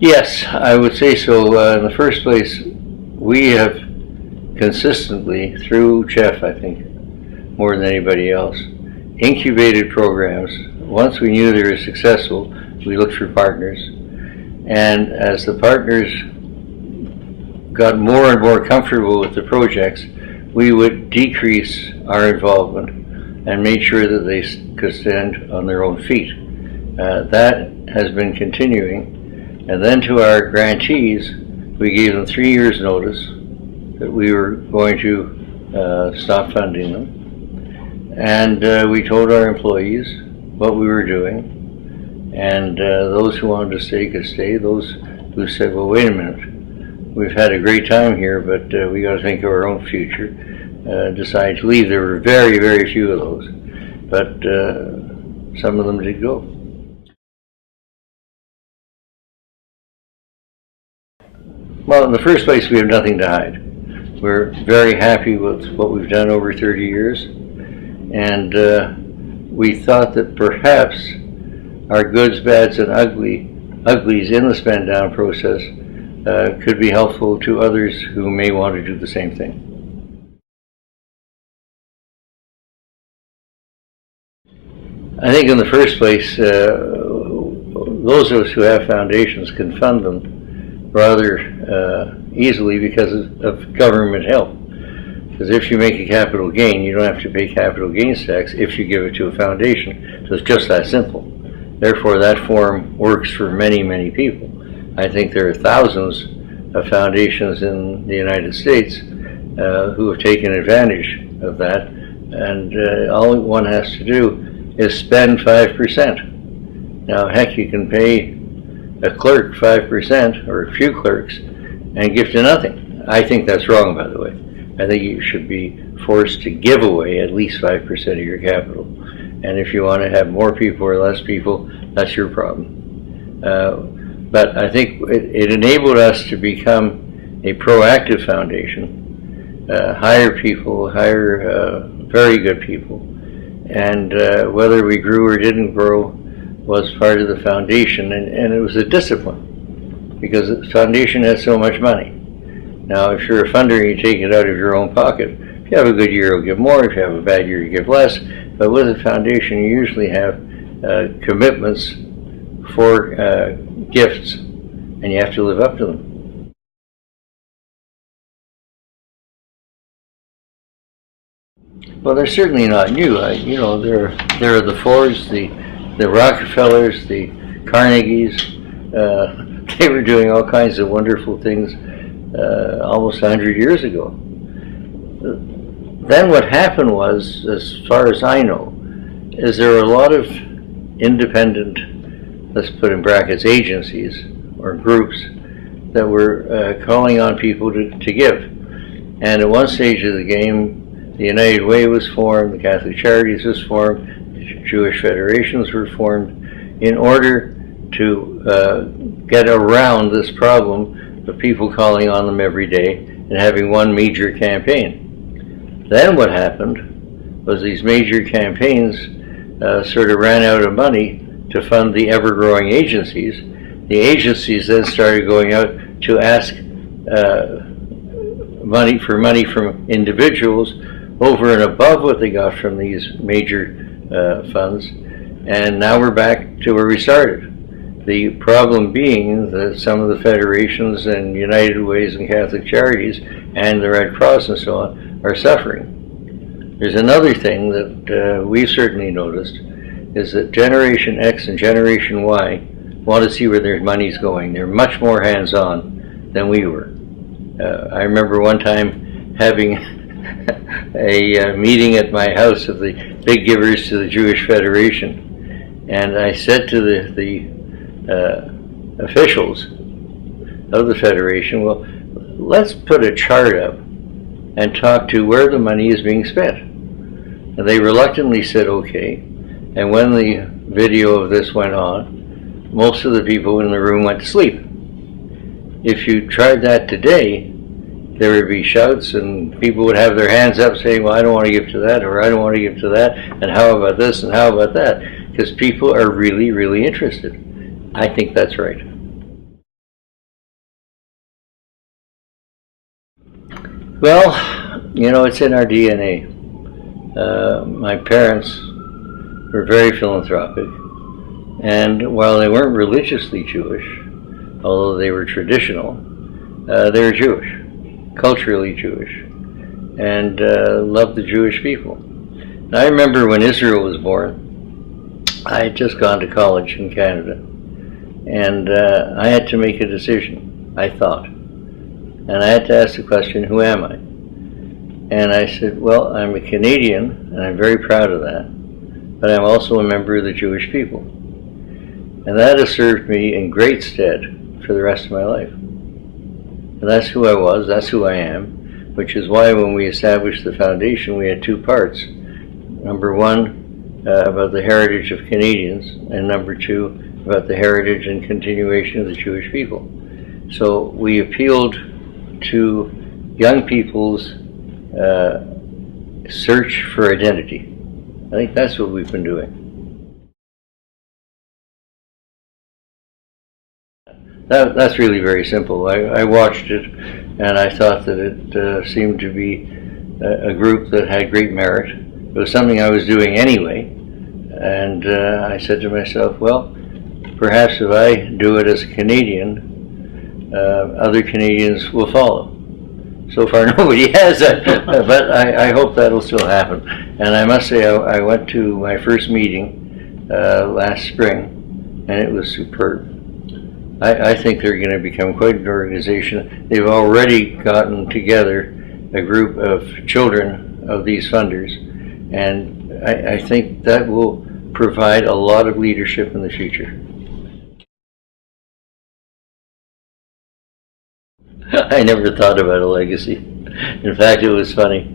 Yes, I would say so. In the first place, we have consistently, through Jeff, I think, more than anybody else, incubated programs. Once we knew they were successful, we looked for partners. And as the partners got more and more comfortable with the projects, we would decrease our involvement and made sure that they could stand on their own feet. That has been continuing. And then to our grantees, we gave them 3 years' notice that we were going to stop funding them. And we told our employees what we were doing. And those who wanted to stay could stay. Those who said, well, wait a minute, we've had a great time here, but we got to think of our own future, decided to leave. There were very, very few of those. But some of them did go. Well, in the first place, we have nothing to hide. We're very happy with what we've done over 30 years, and we thought that perhaps our goods, bads, and uglies in the spend down process could be helpful to others who may want to do the same thing. I think in the first place, those of us who have foundations can fund them rather easily because of government help. Because if you make a capital gain, you don't have to pay capital gains tax if you give it to a foundation. So it's just that simple. Therefore, that form works for many, many people. I think there are thousands of foundations in the United States who have taken advantage of that, and all one has to do is spend 5%. Now, heck, you can pay a clerk 5%, or a few clerks, and give to nothing. I think that's wrong, by the way. I think you should be forced to give away at least 5% of your capital. And if you want to have more people or less people, that's your problem. But I think it enabled us to become a proactive foundation, hire people, hire very good people, and whether we grew or didn't grow was part of the foundation, and it was a discipline, because the foundation has so much money. Now, if you're a funder, you take it out of your own pocket. If you have a good year, you'll give more. If you have a bad year, you give less. But with a foundation, you usually have commitments for gifts, and you have to live up to them. Well, they're certainly not new. You know, there are the Fords, the Rockefellers, the Carnegies. They were doing all kinds of wonderful things almost 100 years ago. Then what happened was, as far as I know, is there were a lot of independent, let's put in brackets, agencies or groups that were calling on people to give. And at one stage of the game, the United Way was formed, the Catholic Charities was formed, Jewish federations were formed in order to get around this problem of people calling on them every day and having one major campaign. Then what happened was these major campaigns sort of ran out of money to fund the ever-growing agencies. The agencies then started going out to ask money from individuals over and above what they got from these major funds, and now we're back to where we started. The problem being that some of the federations and United Ways and Catholic Charities and the Red Cross and so on are suffering. There's another thing that we've certainly noticed, is that Generation X and Generation Y want to see where their money's going. They're much more hands-on than we were. I remember one time having a meeting at my house of the big givers to the Jewish Federation, and I said to the officials of the Federation, well, let's put a chart up and talk to where the money is being spent. And they reluctantly said okay, and when the video of this went on, most of the people in the room went to sleep. If you tried that today there would be shouts and people would have their hands up saying, well, I don't want to give to that, or I don't want to give to that, and how about this, and how about that? Because people are really, really interested. I think that's right. Well, you know, it's in our DNA. My parents were very philanthropic, and while they weren't religiously Jewish, although they were traditional, they were Jewish, culturally Jewish, and loved the Jewish people. And I remember when Israel was born, I had just gone to college in Canada, and I had to make a decision, I thought. And I had to ask the question, who am I? And I said, well, I'm a Canadian, and I'm very proud of that, but I'm also a member of the Jewish people. And that has served me in great stead for the rest of my life. And that's who I was, that's who I am, which is why when we established the foundation, we had two parts. Number one, about the heritage of Canadians, and number two, about the heritage and continuation of the Jewish people. So we appealed to young people's search for identity. I think that's what we've been doing. That's really very simple. I watched it, and I thought that it seemed to be a group that had great merit. It was something I was doing anyway, and I said to myself, well, perhaps if I do it as a Canadian, other Canadians will follow. So far nobody has, but I hope that'll still happen. And I must say, I went to my first meeting last spring, and it was superb. I think they're going to become quite an organization. They've already gotten together a group of children of these funders, and I think that will provide a lot of leadership in the future. I never thought about a legacy. In fact, it was funny.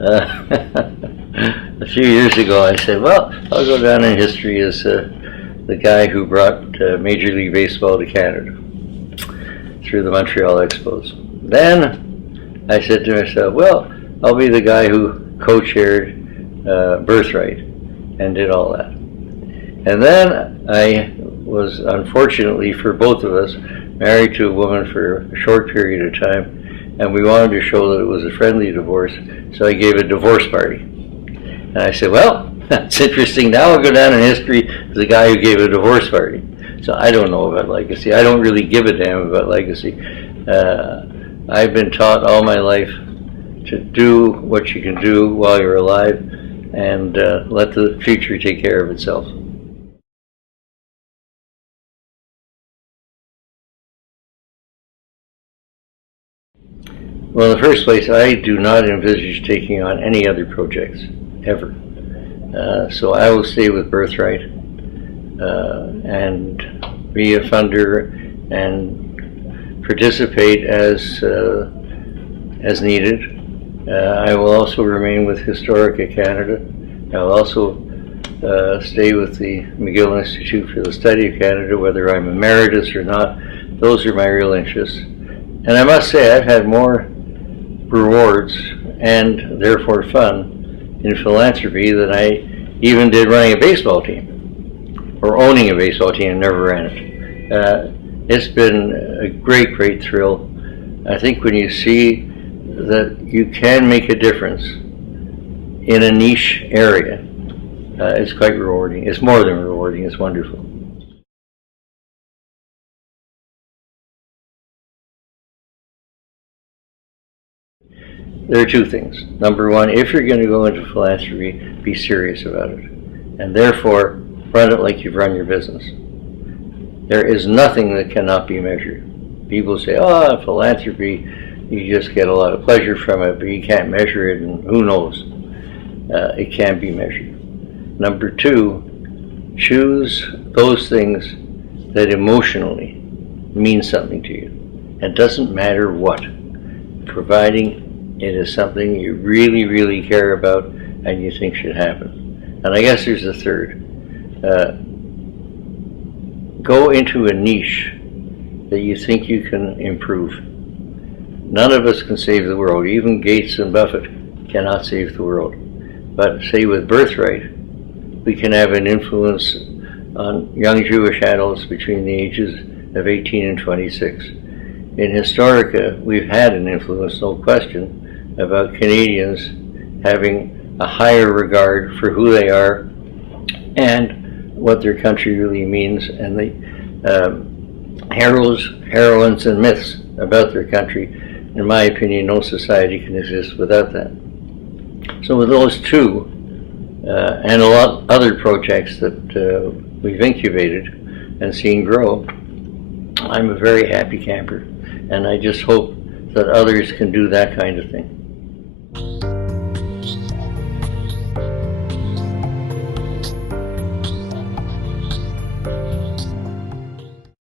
A few years ago I said, well, I'll go down in history as the guy who brought Major League Baseball to Canada through the Montreal Expos. Then I said to myself, well, I'll be the guy who co-chaired Birthright and did all that. And then I was, unfortunately for both of us, married to a woman for a short period of time, and we wanted to show that it was a friendly divorce, so I gave a divorce party. And I said, well, that's interesting. Now I'll go down in history as the guy who gave a divorce party. So I don't know about legacy. I don't really give a damn about legacy. I've been taught all my life to do what you can do while you're alive and let the future take care of itself. Well, in the first place, I do not envisage taking on any other projects, ever. So I will stay with Birthright and be a funder and participate as needed. I will also remain with Historica Canada. I will also stay with the McGill Institute for the Study of Canada, whether I'm emeritus or not. Those are my real interests. And I must say, I've had more rewards and therefore fun in philanthropy than I even did running a baseball team or owning a baseball team and never ran it. It's been a great, great thrill. I think when you see that you can make a difference in a niche area, it's quite rewarding. It's more than rewarding, it's wonderful. There are two things. Number one, if you're going to go into philanthropy, be serious about it. And therefore, run it like you've run your business. There is nothing that cannot be measured. People say, oh, philanthropy, you just get a lot of pleasure from it, but you can't measure it, and who knows? It can be measured. Number two, choose those things that emotionally mean something to you. It doesn't matter what, providing it is something you really, really care about and you think should happen. And I guess there's a third. Go into a niche that you think you can improve. none of us can save the world. Even Gates and Buffett cannot save the world. But say with Birthright, we can have an influence on young Jewish adults between the ages of 18 and 26. In Historica, we've had an influence, no question, about Canadians having a higher regard for who they are and what their country really means, and the heroes, heroines, and myths about their country. In my opinion, no society can exist without that. So with those two, and a lot other projects that we've incubated and seen grow, I'm a very happy camper, and I just hope that others can do that kind of thing.